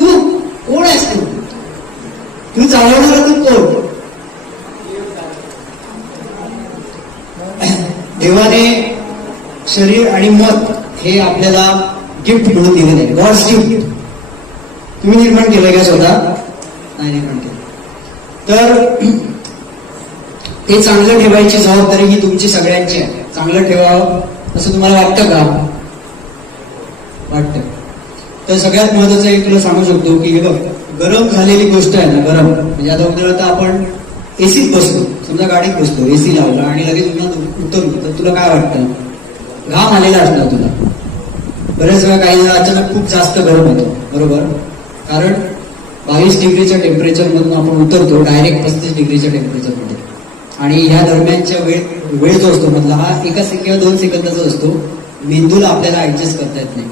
तू? कोण आहेस तू? तू चालवणार तू कोण? देवाने शरीर आणि मत हे आपल्याला गिफ्ट म्हणून दिलेलं आहे. गॉड्स गिफ्ट तुम्ही निर्माण केलं का स्वतः? नाही निर्माण केलं. तर ते चांगलं ठेवायची जबाबदारी ही तुमची सगळ्यांची आहे. चांगलं ठेवावं असं तुम्हाला वाटतं का? वाटतं तर सगळ्यात महत्वाचं एक तुला सांगू शकतो की हे बघ गरम झालेली गोष्ट आहे ना गरम. म्हणजे आता उदाहरणार्थ आपण एसीत बसलो. समजा गाडीत बसलो एसी लावला आणि लगेच उतरलो. तर तुला काय वाटतं? घाम आलेला असणार तुला. बरेच वेळा काही वेळा अचानक खूप जास्त गरम होतो. बरोबर? कारण बावीस डिग्रीच्या टेम्परेचर मधून आपण उतरतो डायरेक्ट पस्तीस डिग्रीच्या टेम्परेचरमध्ये. आणि ह्या दरम्यानच्या वेळ वेळ जो असतो मधला हा एका सेकंड किंवा दोन सेकंदाचा असतो. मेंदूला आपल्याला ऍडजस्ट करता येत नाही.